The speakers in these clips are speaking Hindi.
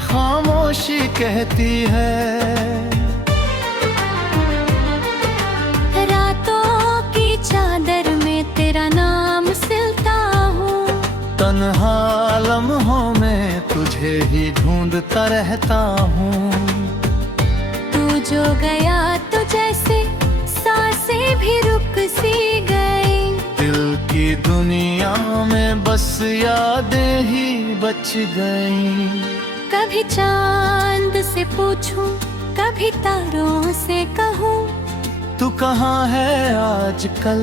खामोशी कहती है। रातों की चादर में तेरा नाम सिलता हूँ, तन्हा लम्हों में तुझे ही ढूंढता रहता हूँ। तू जो गया तो जैसे सांसें भी रुक सी गई, दिल की दुनिया में बस यादें ही बच गईं। कभी चांद से पूछूं, कभी तारों से कहूँ, तू कहाँ है आजकल,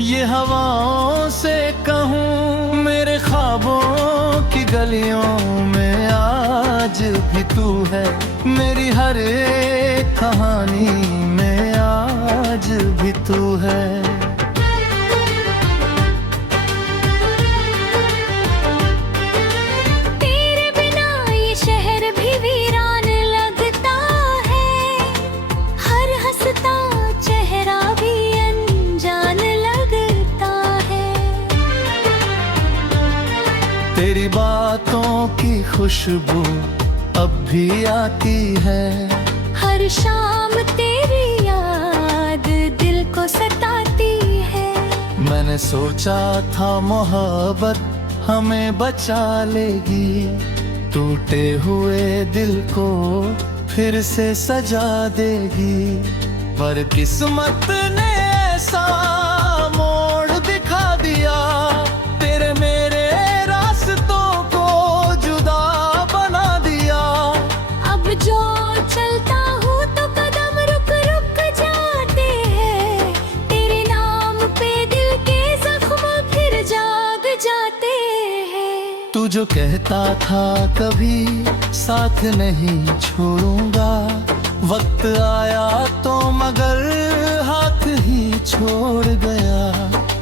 ये हवाओं से कहूँ। मेरे ख्वाबों की गलियों में आज भी तू है, मेरी हर एक कहानी में आज भी तू है। तेरे बिना ये शहर भी वीरान लगता है, हर हंसता चेहरा भी अनजान लगता है। तेरी बातों की खुशबू अब भी आती है, हर शाम तेरी याद दिल को सताती है। मैंने सोचा था मोहब्बत हमें बचा लेगी, टूटे हुए दिल को फिर से सजा देगी। पर किस्मत ने ऐसा मोड़ दिखा दिया, तेरे मेरे रास्तों को जुदा बना दिया। अब जो चलता हूँ तो कदम रुक रुक जाते हैं, तेरे नाम पे दिल के जख्म फिर जाग जाते हैं। तू जो कहता था कभी साथ नहीं छोड़ूंगा, वक्त आया तो मगर हाथ ही छोड़ गया।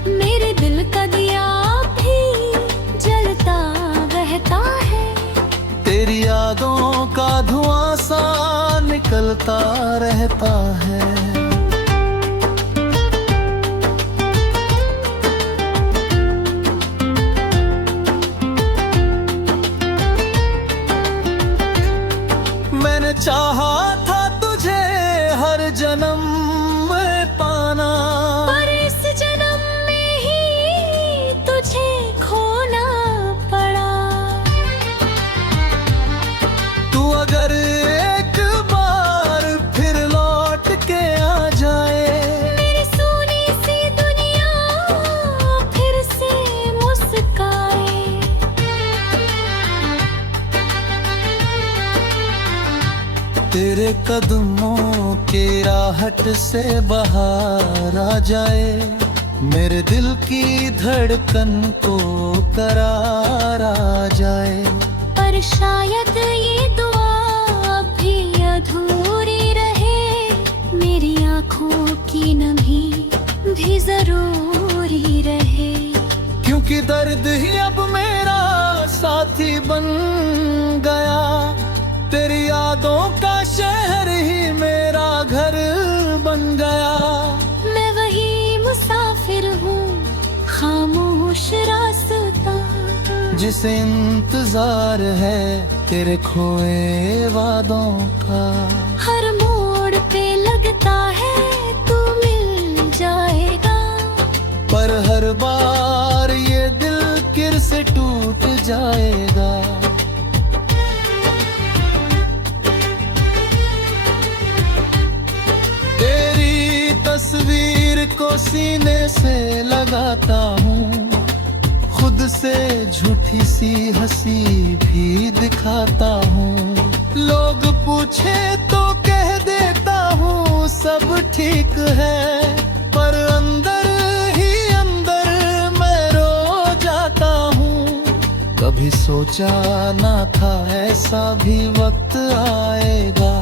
मेरे दिल का दिया भी जलता रहता है, तेरी यादों का धुआं सा निकलता रहता है। मैंने चाहा था तुझे हर जन्म में पाना, पर इस जन्म में ही तुझे खोना पड़ा। तू अगर एक बार फिर लौट के आ जाए, मेरी सुनी सी दुनिया फिर से मुस्काए। तेरे कदमों के राहट से बाहर आ जाए, मेरे दिल की धड़कन को करार आ जाए। पर शायद ये दुआ अब भी अधूरी रहे, मेरी आँखों की नमी भी जरूरी रहे। क्योंकि दर्द ही अब मेरा साथी बन गया, तेरी यादों का शहर ही मेरा घर बन गया। मैं वही मुसाफिर हूँ, खामोश रास्ता, जिसे इंतजार है तेरे खोए वादों का। हर मोड़ पे लगता है तू मिल जाएगा, पर हर बार ये दिल किर से टूट जाएगा। तेरी तस्वीर को सीने से लगाता हूँ, खुद से झूठी सी हंसी भी दिखाता हूँ। लोग पूछे तो कह देता हूँ सब ठीक है, पर अंदर ही अंदर मैं रो जाता हूँ। कभी सोचा ना था ऐसा भी वक्त आएगा,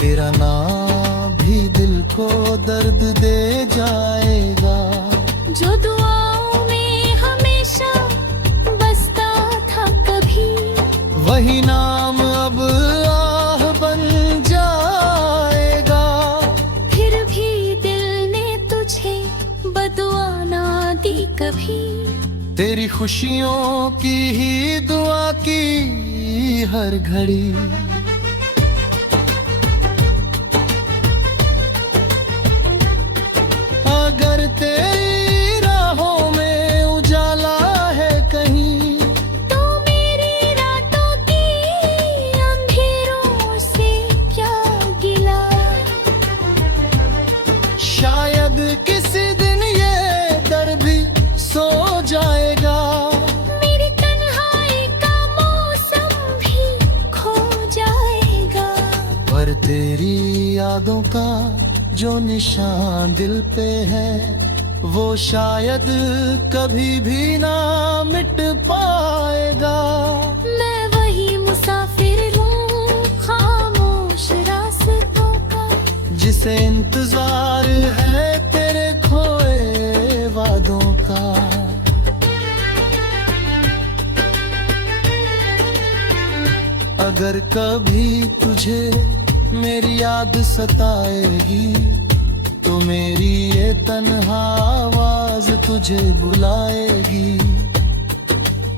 तेरा नाम भी दिल को दर्द दे जाएगा। जो दुआओं में हमेशा बसता था कभी, वही नाम अब आह बन जाएगा। फिर भी दिल ने तुझे बदुआ ना दी कभी। तेरी खुशियों की ही दुआ की हर घड़ी। अगर तेरी राहों में उजाला है कहीं, तो मेरी रातों की अंधेरों से क्या गिला। शायद किसी दिन ये दर भी सो जाएगा, मेरी तन्हाई का मौसम भी खो जाएगा। पर तेरी यादों का जो निशान दिल पे है, वो शायद कभी भी ना मिट पाएगा। मैं वही मुसाफिर हूँ खामोश रास्तों का, जिसे इंतजार है तेरे खोए वादों का। अगर कभी तुझे मेरी याद सताएगी, तो मेरी ये तन्हा आवाज तुझे बुलाएगी।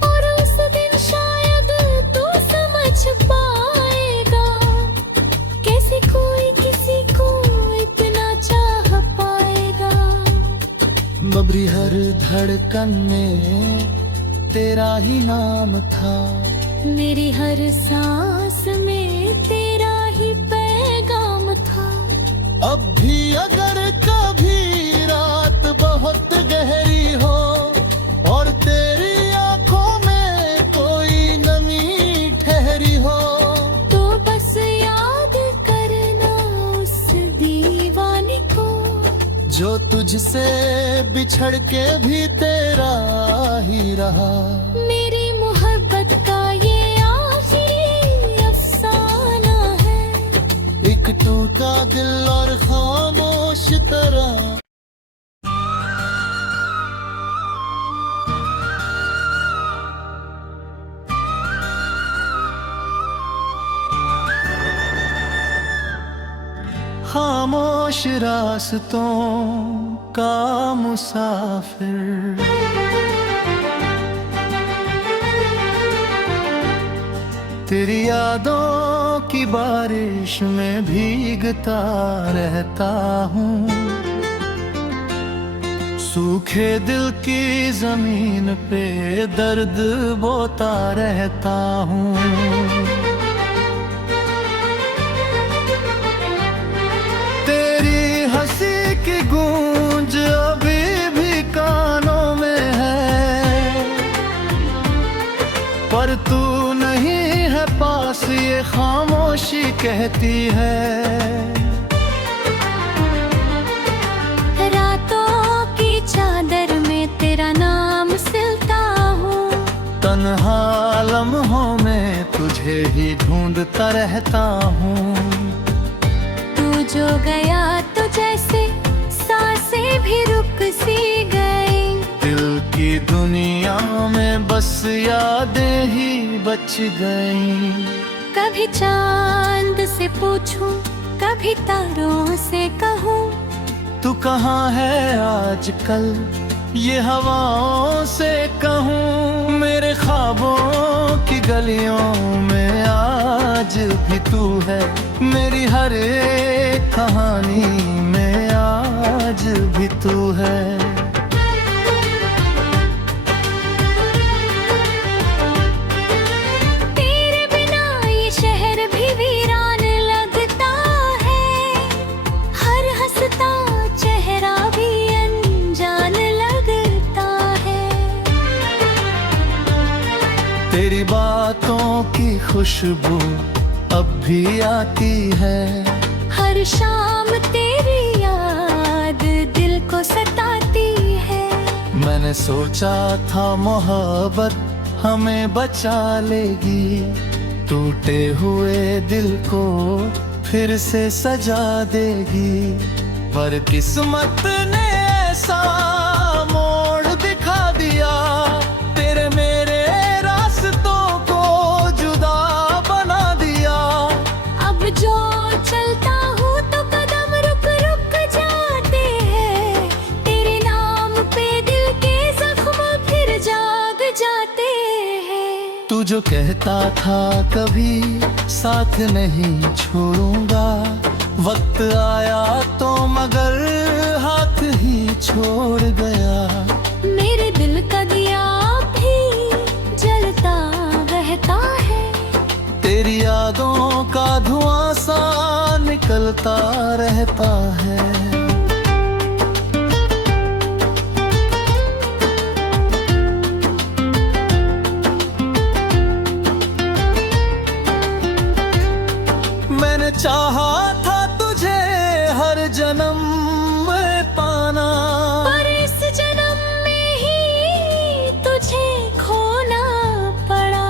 और उस दिन शायद तू समझ पाएगा, कैसे कोई किसी को इतना चाह पाएगा। बबरी हर धड़कन में तेरा ही नाम था, मेरी हर सांस में तेरा ही पैगाम था। अब भी अगर कभी रात बहुत गहरी हो और तेरी आंखों में कोई नमी ठहरी हो, तो बस याद करना उस दीवाने को, जो तुझसे बिछड़ के भी तेरा ही रहा। मेरी मोहब्बत का ये आखिरी अफसाना है, एक टूटा दिल और खामोश तरह। खामोश रास्तों का मुसाफिर, तेरी यादों की बारिश में भीगता रहता हूँ। सूखे दिल की जमीन पे दर्द बोता रहता हूँ। तेरी हंसी की गूंज अभी भी कानों में है, पर तू नहीं है पास, ये खामोशी कहती है। रातों की चादर में तेरा नाम सिलता हूँ, तन्हा लम्हों में तुझे ही ढूंढता रहता हूँ। तू जो गया तो जैसे सांसें भी रुक सी गई, दिल की दुनिया में बस यादें ही बच गईं। कभी चांद से पूछूं, कभी तारों से कहूँ, तू कहाँ है आजकल, ये हवाओं से कहूँ। मेरे ख्वाबों की गलियों में आज भी तू है, मेरी हर एक कहानी में आज भी तू है। तेरे बिना ये शहर भी वीरान लगता है, हर हंसता चेहरा भी अनजान लगता है। तेरी बातों की खुशबू अब भी आती है, हर शाम तेरी याद दिल को सताती है। मैंने सोचा था मोहब्बत हमें बचा लेगी, टूटे हुए दिल को फिर से सजा देगी। पर किस्मत ने ऐसा मोड़ दिखा दिया, तेरे मेरे रास्तों को जुदा बना दिया। अब जो चलता हूँ तो कदम रुक रुक जाते हैं, तेरे नाम पे दिल के जख्म फिर जाग जाते हैं। तू जो कहता था कभी साथ नहीं छोड़ूंगा, वक्त आया तो मगर हाथ ही छोड़ गया। मेरे दिल का दिया भी जलता रहता है, तेरी यादों का धुआं सा निकलता रहता है। मैंने चाहा था तुझे हर जन्म में पाना, पर इस जन्म में ही तुझे खोना पड़ा।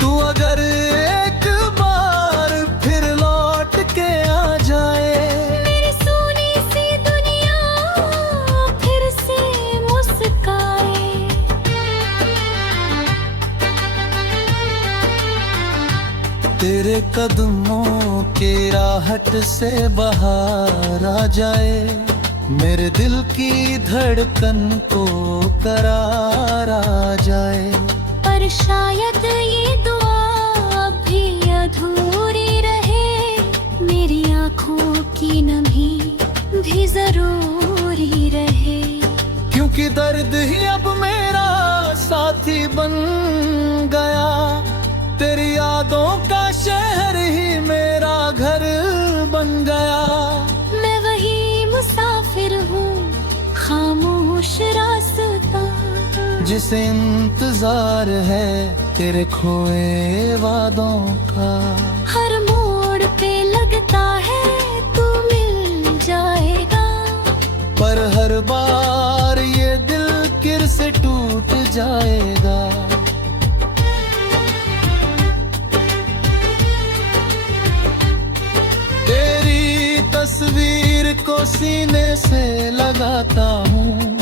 तू अगर एक बार फिर लौट के आ जाए, मेरी सुनी सी दुनिया फिर से मुस्काए। तेरे कदमों के राहट से बाहर आ जाए, मेरे दिल की धड़कन को करार आ जाए। पर शायद ये दुआ अब भी अधूरी रहे, मेरी आँखों की नमी भी जरूरी रहे। क्योंकि दर्द ही अब मेरा साथी बन गया, तेरी यादों का शहर ही मेरा घर बन गया। मैं वही मुसाफिर हूँ खामोश रास्ता, जिसे इंतजार है तेरे खोए वादों का। हर मोड़ पे लगता है तू मिल जाएगा, पर हर बार ये दिल किर से टूट जाएगा। तेरी तस्वीर को सीने से लगाता हूँ,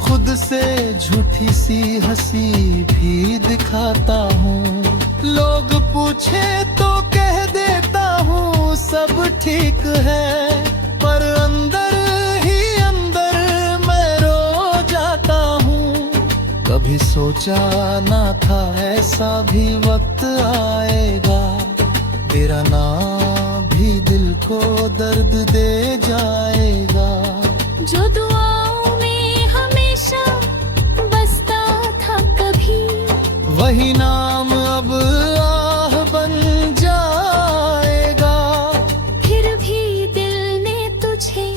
खुद से झूठी सी हंसी भी दिखाता हूँ। लोग पूछे तो कह देता हूँ सब ठीक है, पर अंदर ही अंदर मैं रो जाता हूँ। कभी सोचा ना था ऐसा भी वक्त आएगा, तेरा नाम भी दिल को दर्द दे जाएगा। जो दुआओं में हमेशा बसता था कभी, वही नाम अब आह बन जाएगा। फिर भी दिल ने तुझे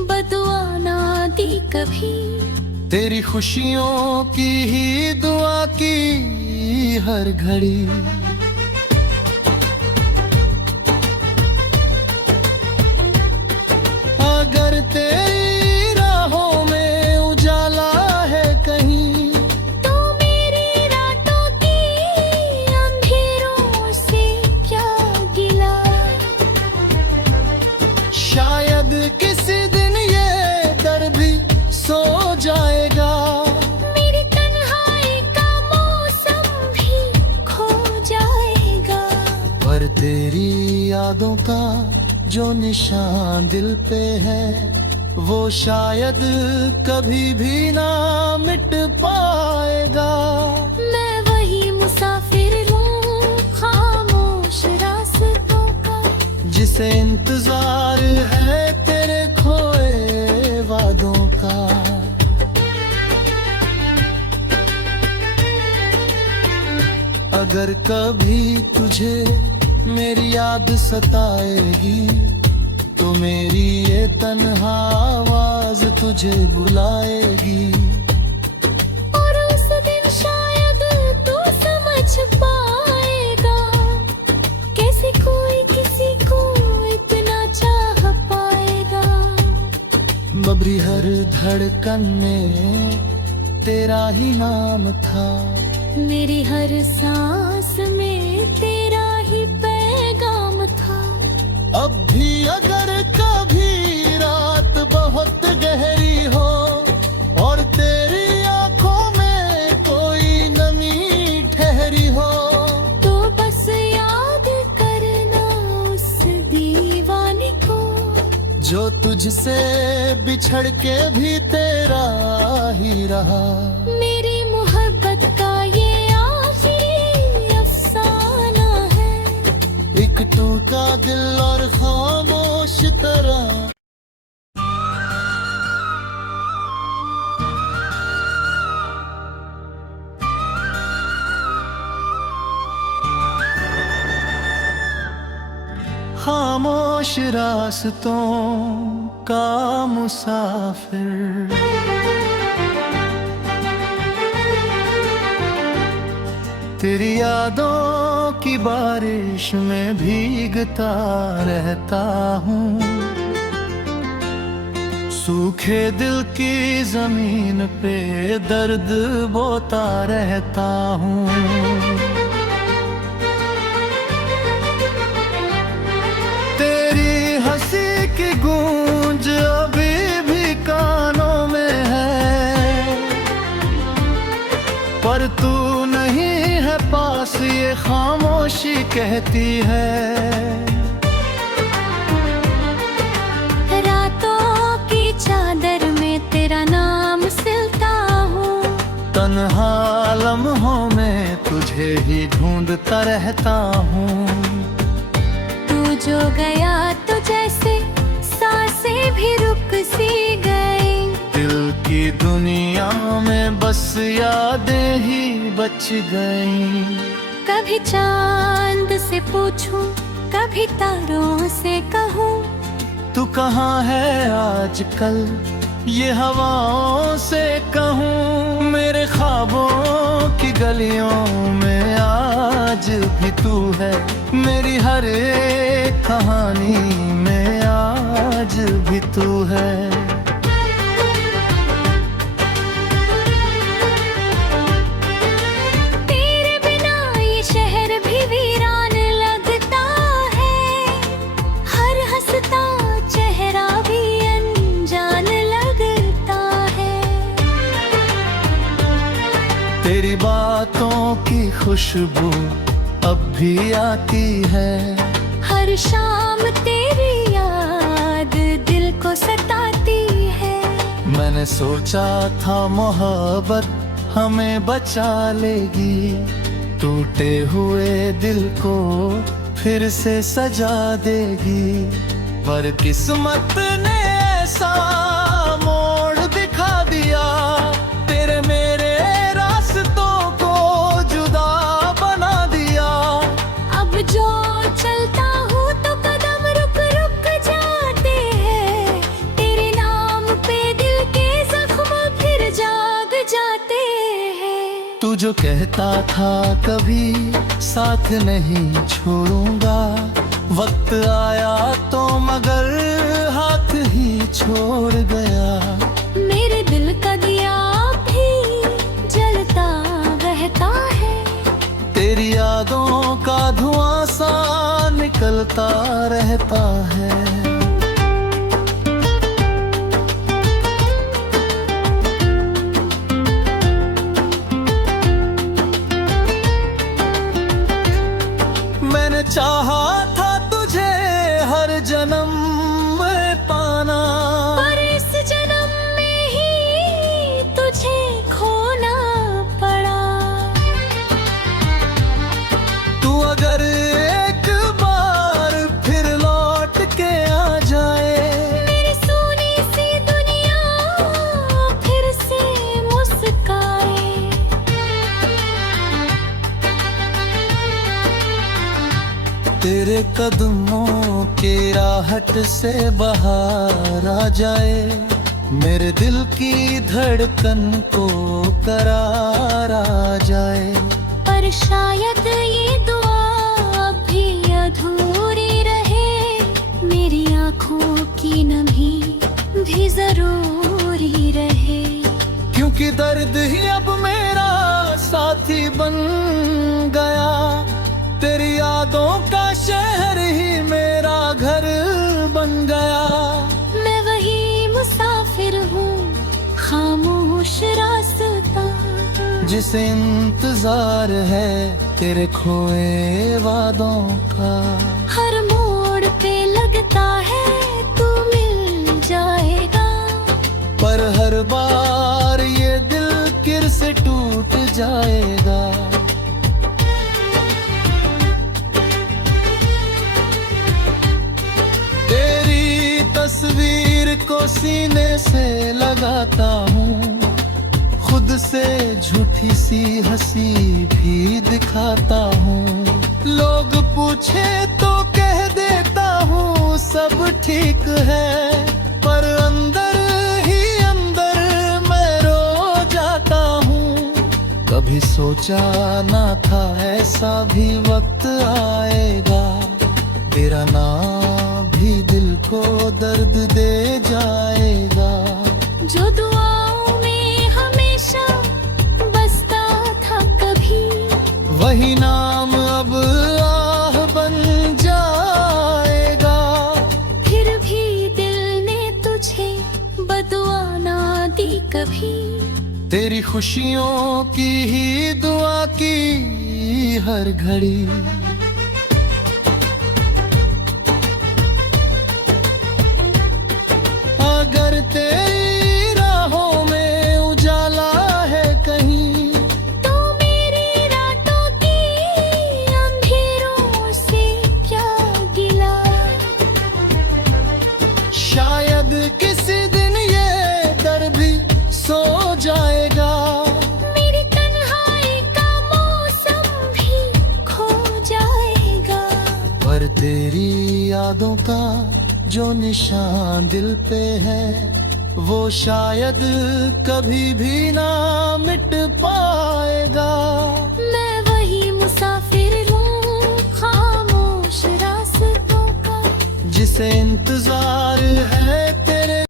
बदुआ ना दी कभी। तेरी खुशियों की ही दुआ की हर घड़ी, अगर तेरी राहों में उजाला है कहीं, तो मेरी रातों की अंधेरों से क्या गिला। शायद किसी दिन ये दर भी सो जाएगा, मेरी तन्हाई का मौसम भी खो जाएगा। पर तेरी यादों का जो निशान दिल पे है, वो शायद कभी भी ना मिट पाएगा। मैं वही मुसाफिर हूँ खामोश रास्तों का, जिसे इंतजार है तेरे खोए वादों का। अगर कभी तुझे मेरी याद सताएगी, तो मेरी ये तन्हा आवाज तुझे बुलाएगी। और उस दिन शायद तू समझ पाएगा, कैसे कोई किसी को इतना चाह पाएगा। बबरी हर धड़कन में तेरा ही नाम था, मेरी हर सांस में तेरा ही पैगाम था। अब भी अगर कभी रात बहुत गहरी हो और तेरी आंखों में कोई नमी ठहरी हो, तो बस याद करना उस दीवाने को, जो तुझसे बिछड़ के भी तेरा ही रहा। मेरी मोहब्बत खामोश रास्तों का मुसाफिर। तेरी यादों की बारिश में भीगता रहता हूँ, सूखे दिल की जमीन पे दर्द बोता रहता हूँ। तेरी हंसी की गूंज अभी भी कानों में है, पर तू नहीं है पास, ये खामोशी कहती है। रातों की चादर में तेरा नाम सिलता हूँ, तन्हा लम्हों में तुझे ही ढूंढता रहता हूँ। तू जो गया तो जैसे सांसें भी रुक सी गई, दिल की दुनिया में बस यादें ही बच गईं। कभी चांद से पूछूं, कभी तारों से कहूँ, तू कहाँ है आजकल, ये हवाओं से कहूँ। मेरे ख्वाबों की गलियों में आज भी तू है, मेरी हर एक कहानी में आज भी तू है। तेरे बिना ये शहर भी वीरान लगता है, हर हंसता चेहरा भी अनजान लगता है। तेरी बातों की खुशबू अब भी आती है, हर शाम तेरी याद दिल को सताती है। मैंने सोचा था मोहब्बत हमें बचा लेगी, टूटे हुए दिल को फिर से सजा देगी। पर किस्मत ने ऐसा मोड़ दिखा दिया, तेरे मेरे रास्तों को जुदा बना दिया। अब जो चलता हूँ तो कदम रुक रुक जाते हैं, तेरे नाम पे दिल के जख्म फिर जाग जाते हैं। तू जो कहता था कभी साथ नहीं छोड़ूंगा, वक्त आया तो मगर हाथ ही छोड़ गया। मेरे दिल का दिया भी जलता रहता है, तेरी यादों का धुआं सा निकलता रहता है। मैंने चाहा था तुझे हर जन्म में पाना, पर इस जन्म में ही तुझे खोना पड़ा। तू अगर एक बार फिर लौट के आ जाए, मेरी सुनी सी दुनिया फिर से मुस्काए। तेरे कदमों के राहट से बाहर आ जाए, मेरे दिल की धड़कन को करार आ जाए। पर शायद ये दुआ अब भी अधूरी रहे, मेरी आँखों की नमी भी जरूरी रहे। क्योंकि दर्द ही अब मेरा साथी बन गया, तेरी यादों का शहर ही मेरा घर बन गया। मैं वही मुसाफिर हूँ, खामोश रास्ता, जिसे इंतजार है तेरे खोए वादों का। हर मोड़ पे लगता है तू मिल जाएगा, पर हर बार ये दिल किर से टूट जाएगा। तेरी तस्वीर को सीने से लगाता हूँ, खुद से झूठी सी हंसी भी दिखाता हूँ। लोग पूछे तो कह देता हूँ सब ठीक है, पर अंदर ही अंदर मैं रो जाता हूँ। कभी सोचा ना था ऐसा भी वक्त आएगा, तेरा नाम भी दिल को दर्द दे जाएगा। जो दुआओं में हमेशा बसता था कभी, वही नाम अब आह बन जाएगा। फिर भी दिल ने तुझे बदुआ ना दी कभी। तेरी खुशियों की ही दुआ की हर घड़ी। अगर तेरी राहों में उजाला है कहीं, तो मेरी रातों की अंधेरों से क्या गिला। शायद किसी दिन ये दर भी सो जाएगा, मेरी तन्हाई का मौसम भी खो जाएगा। पर तेरी यादों का जो निशान दिल पे है, वो शायद कभी भी ना मिट पाएगा। मैं वही मुसाफिर हूँ खामोश रास्तों का, जिसे इंतजार है